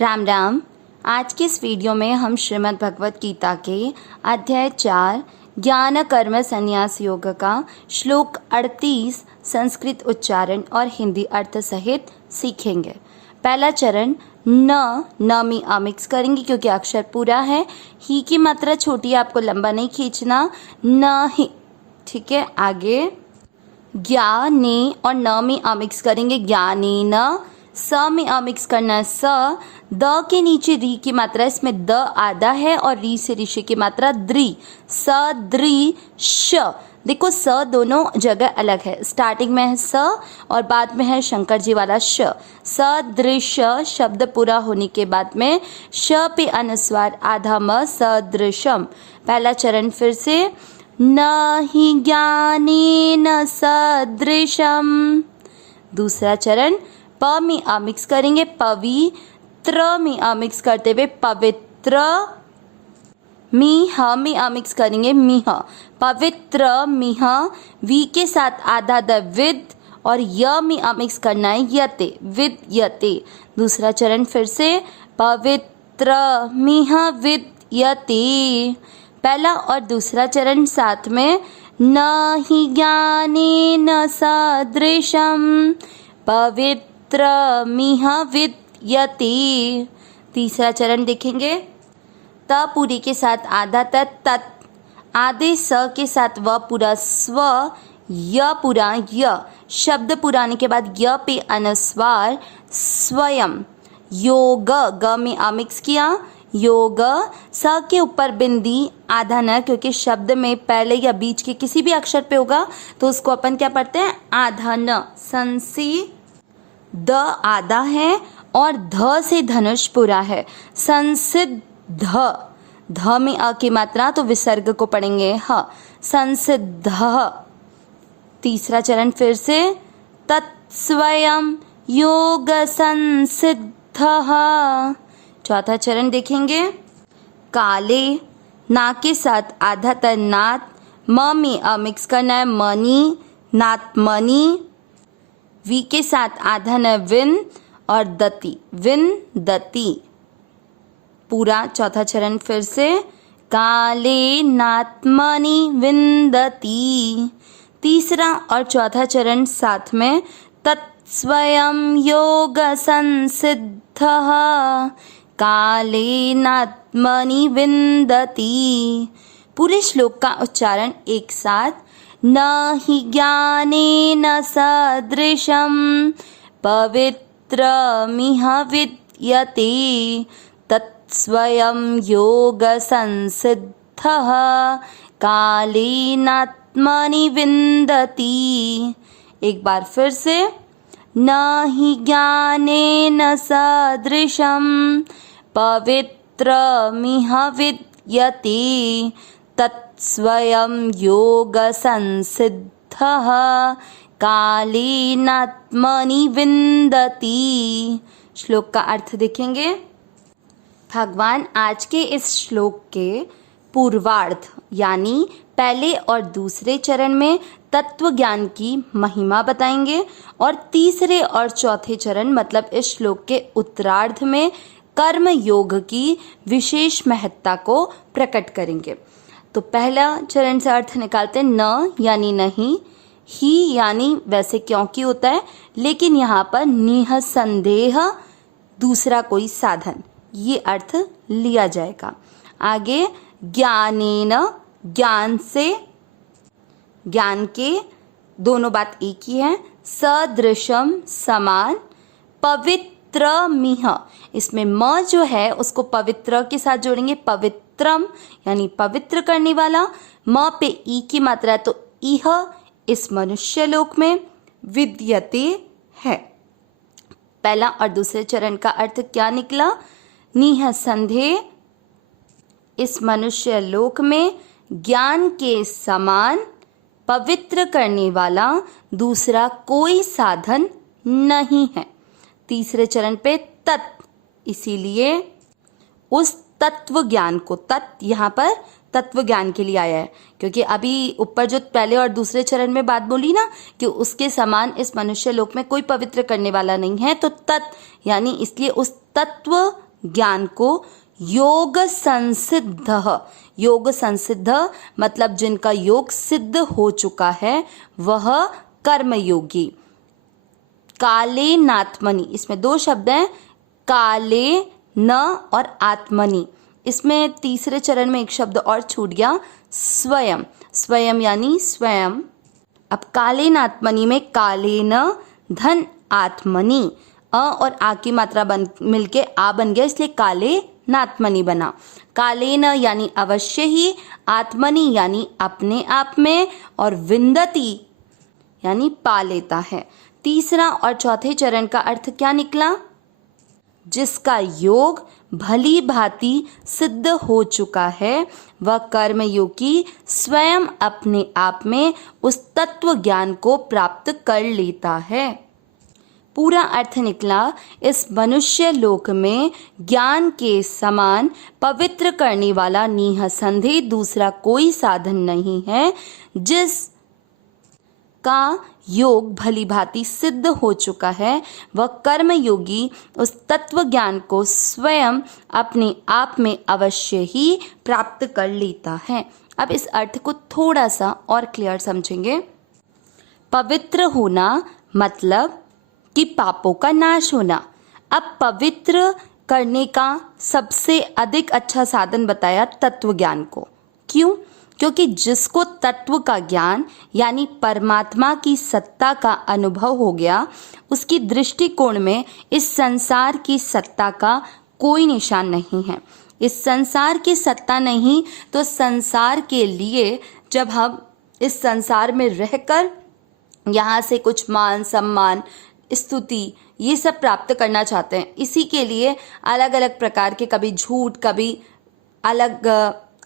राम राम। आज के इस वीडियो में हम श्रीमद् भगवत गीता के अध्याय 4 ज्ञान कर्म संन्यास योग का श्लोक 38 संस्कृत उच्चारण और हिंदी अर्थ सहित सीखेंगे। पहला चरण न में मिक्स करेंगे क्योंकि अक्षर पूरा है। ही की मात्रा छोटी है, आपको लंबा नहीं खींचना। न ही, ठीक है। आगे ज्ञाने और न में मिक्स करेंगे, ज्ञाने न। स में मिक्स करना है, स। द के नीचे री की मात्रा, इसमें द आधा है और री से ऋषि की मात्रा द्रि। स द्रि श। देखो स दोनों जगह अलग है, स्टार्टिंग में है स और बाद में है शंकर जी वाला श। सदृश शब्द पूरा होने के बाद में श पे अनुस्वार आधा म, सदृशम। पहला चरण फिर से, न ही ज्ञानेन सदृशम। दूसरा चरण प में मिक्स करेंगे, पवित्र में मिक्स करते हुए पवित्र। मीह में मिक्स करेंगे, मीह पवित्र मीह। वी के साथ आधा द विद और य में मिक्स करना है, यते विद यते। दूसरा चरण फिर से, पवित्र मीह विद यते। पहला और दूसरा चरण साथ में, न ही ज्ञानेन सदृशम पवित्र मिह विद्यते। तीसरा चरण देखेंगे, त पूरी के साथ आधा तत्, आधे स के साथ व पूरा स्व, य पूरा य। शब्द पुराने के बाद य पे अनुस्वार स्वयं। योग ग में मिक्स किया, योग। स के ऊपर बिंदी आधा न, क्योंकि शब्द में पहले या बीच के किसी भी अक्षर पे होगा तो उसको अपन क्या पढ़ते हैं, आधा न। संसी द आधा है और ध से धनुष पूरा है, संसिद्ध। ध में अ की मात्रा तो विसर्ग को पढ़ेंगे ह, संसिद्ध। तीसरा चरण फिर से, तत्स्वयं योग संसिद्ध। चौथा चरण देखेंगे, काले ना के साथ आधा तन्नात, म में मिक्स करना है, मनी नात मनी। वी के साथ आधा न विन और दति विन दति। पूरा चौथा चरण फिर से, काले नात्मनि विन्दति। तीसरा और चौथा चरण साथ में, तत्स्वयं योग संसिद्धः काले नात्मनि विन्दति। पूरे श्लोक का उच्चारण एक साथ, न ही ज्ञानेन सदृशं पवित्रमिह विद्यते तत्स्वयं योग संसिद्धः कालेनात्मनि विन्दति। एक बार फिर से, न ही ज्ञानेन सदृशं पवित्रमिह विद्यते तत्स्वयं योग संसिद्धः कालेनात्मनि विन्दति। श्लोक का अर्थ देखेंगे। भगवान आज के इस श्लोक के पूर्वार्ध यानी पहले और दूसरे चरण में तत्व ज्ञान की महिमा बताएंगे और तीसरे और चौथे चरण मतलब इस श्लोक के उत्तरार्ध में कर्म योग की विशेष महत्ता को प्रकट करेंगे। तो पहला चरण से अर्थ निकालते हैं, न यानी नहीं, ही यानी वैसे क्योंकि होता है, लेकिन यहाँ पर निःसंदेह दूसरा कोई साधन, ये अर्थ लिया जाएगा। आगे ज्ञानेन, ज्ञान से, ज्ञान के दोनों बात एक ही है, सदृशम समान, पवित्रमिह, इसमें म जो है उसको पवित्र के साथ जोड़ेंगे, पवित्रम यानी पवित्र करने वाला। म पे ई की मात्रा है तो इह इस मनुष्य लोक में, विद्यते है। पहला और दूसरे चरण का अर्थ क्या निकला, निःसंदेह इस मनुष्य लोक में ज्ञान के समान पवित्र करने वाला दूसरा कोई साधन नहीं है। तीसरे चरण पे तत्, इसीलिए उस तत्व ज्ञान को, तत् यहाँ पर तत्व ज्ञान के लिए आया है, क्योंकि अभी ऊपर जो पहले और दूसरे चरण में बात बोली ना कि उसके समान इस मनुष्य लोक में कोई पवित्र करने वाला नहीं है, तो तत् यानी इसलिए उस तत्व ज्ञान को योग संसिद्ध मतलब जिनका योग सिद्ध हो चुका है वह कर्मयोगी। काले नात्मनि, इसमें दो शब्द हैं, काले न और आत्मनि। इसमें तीसरे चरण में एक शब्द और छूट गया, स्वयं। स्वयं यानी स्वयं। अब कालेन आत्मनि में कालेन धन आत्मनि, अ और आ की मात्रा मिलके आ बन गया, इसलिए काले नात्मनि बना। कालेन यानी अवश्य ही, आत्मनि यानी अपने आप में, और विंदति यानी पा लेता है। तीसरा और चौथे चरण का अर्थ क्या निकला? जिसका योग भली भांति सिद्ध हो चुका है वह कर्मयोगी स्वयं अपने आप में उस तत्व ज्ञान को प्राप्त कर लेता है। पूरा अर्थ निकला, इस मनुष्य लोक में ज्ञान के समान पवित्र करने वाला निःसंदेह दूसरा कोई साधन नहीं है। जिस का योग भली भांति सिद्ध हो चुका है वह कर्मयोगी उस तत्व ज्ञान को स्वयं अपने आप में अवश्य ही प्राप्त कर लेता है। अब इस अर्थ को थोड़ा सा और क्लियर समझेंगे। पवित्र होना मतलब कि पापों का नाश होना। अब पवित्र करने का सबसे अधिक अच्छा साधन बताया तत्व ज्ञान को। क्यों? क्योंकि जिसको तत्व का ज्ञान यानी परमात्मा की सत्ता का अनुभव हो गया, उसकी दृष्टिकोण में इस संसार की सत्ता का कोई निशान नहीं है। इस संसार की सत्ता नहीं तो संसार के लिए जब हम इस संसार में रहकर यहाँ से कुछ मान सम्मान स्तुति ये सब प्राप्त करना चाहते हैं, इसी के लिए अलग अलग प्रकार के कभी झूठ, कभी अलग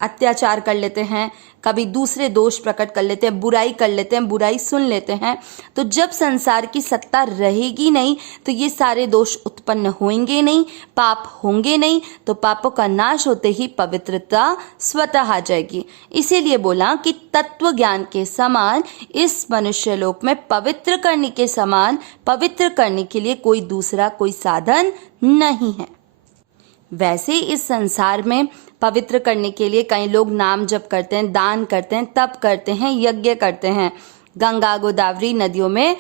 अत्याचार कर लेते हैं, कभी दूसरे दोष प्रकट कर लेते हैं, बुराई कर लेते हैं, बुराई सुन लेते हैं। तो जब संसार की सत्ता रहेगी नहीं तो ये सारे दोष उत्पन्न होंगे नहीं, पाप होंगे नहीं, तो पापों का नाश होते ही पवित्रता स्वतः आ जाएगी। इसीलिए बोला कि तत्व ज्ञान के समान इस मनुष्य लोक में पवित्र करने के समान पवित्र करने के लिए कोई दूसरा कोई साधन नहीं है। वैसे इस संसार में पवित्र करने के लिए कई लोग नाम जप करते हैं, दान करते हैं, तप करते हैं, यज्ञ करते हैं, गंगा गोदावरी नदियों में,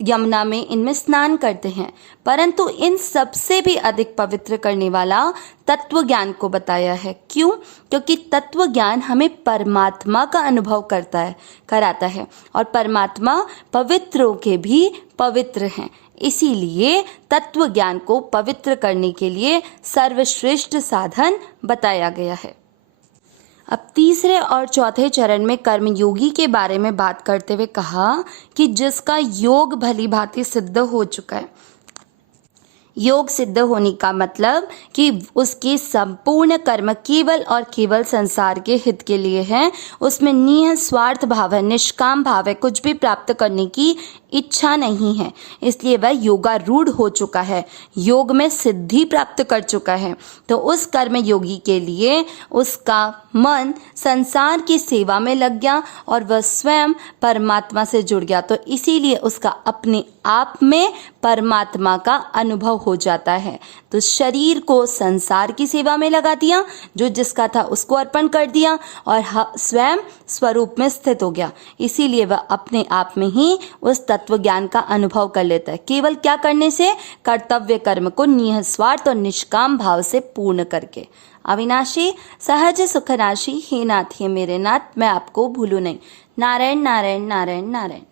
यमुना में इनमें स्नान करते हैं, परंतु इन सबसे भी अधिक पवित्र करने वाला तत्व ज्ञान को बताया है। क्यों? क्योंकि तत्व ज्ञान हमें परमात्मा का अनुभव कराता है और परमात्मा पवित्रों के भी पवित्र हैं। इसीलिए तत्व ज्ञान को पवित्र करने के लिए सर्वश्रेष्ठ साधन बताया गया है। अब तीसरे और चौथे चरण में कर्मयोगी के बारे में बात करते हुए कहा कि जिसका योग भली भांति सिद्ध हो चुका है। योग सिद्ध होने का मतलब कि उसके संपूर्ण कर्म केवल और केवल संसार के हित के लिए है, उसमें निस्वार्थ भाव है, निष्काम भाव है, कुछ भी प्राप्त करने की इच्छा नहीं है, इसलिए वह योगारूढ़ हो चुका है, योग में सिद्धि प्राप्त कर चुका है। तो उस कर्म योगी के लिए उसका मन संसार की सेवा में लग गया और वह स्वयं परमात्मा से जुड़ गया, तो इसीलिए उसका अपने आप में परमात्मा का अनुभव हो जाता है। तो शरीर को संसार की सेवा में लगा दिया, जो जिसका था उसको अर्पण कर दिया और स्वयं स्वरूप में स्थित हो गया, इसीलिए वह अपने आप में ही उस तत्व ज्ञान का अनुभव कर लेता है। केवल क्या करने से? कर्तव्य कर्म को निस्वार्थ और निष्काम भाव से पूर्ण करके। अविनाशी सहज सुख राशि हे नाथ हे मेरे नाथ, मैं आपको भूलूं नहीं। नारायण नारायण नारायण नारायण।